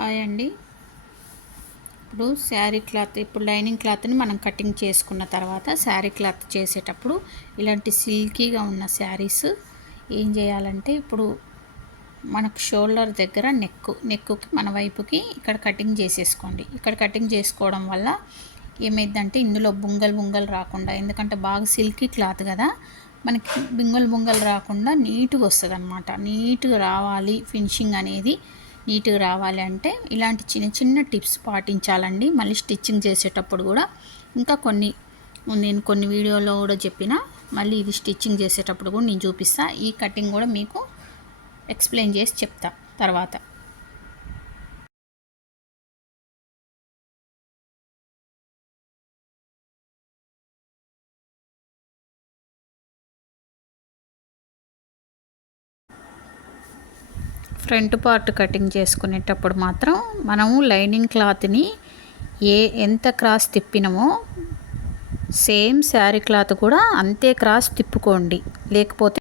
Hi అండి. ఇప్పుడు sari cloth ఇప్పుడు లైనింగ్ క్లాత్ని మనం కటింగ్ చేసుకున్న తర్వాత శారీ క్లాత్ చేసేటప్పుడు ఇలాంటి సిల్కీగా ఉన్న శారీస్ ఏం చేయాలంటే ఇప్పుడు మనకు షోల్డర్ దగ్గర నెక్ నెక్కుకి మన వైపుకి ఇక్కడ కటింగ్ చేసేసుకోండి. ఇక్కడ కటింగ్ చేసుకోవడం వల్ల ఏమైందంటే ఇందులో బుంగల్ బుంగలు రాకుండా ఎందుకంటే బాగా సిల్కీ క్లాత్ కదా మనకి బింగల్ బొంగలు రాకుండా నీట్గా వస్తుంది అనమాట నీట్గా రావాలి ఫినిషింగ్ అనేది నీట్గా రావాలి అంటే ఇలాంటి చిన్న చిన్న టిప్స్ పాటించాలండి. మళ్ళీ స్టిచ్చింగ్ చేసేటప్పుడు కూడా ఇంకా కొన్ని నేను కొన్ని వీడియోలో కూడా చెప్పిన మళ్ళీ ఇది స్టిచ్చింగ్ చేసేటప్పుడు కూడా నేను చూపిస్తా. ఈ కటింగ్ కూడా మీకు ఎక్స్ప్లెయిన్ చేసి చెప్తా తర్వాత. ఫ్రంట్ పార్ట్ కటింగ్ చేసుకునేటప్పుడు మాత్రం మనము లైనింగ్ క్లాత్ని ఏ ఎంత క్రాస్ తిప్పినామో సేమ్ శారీ క్లాత్ కూడా అంతే క్రాస్ తిప్పుకోండి. లేకపోతే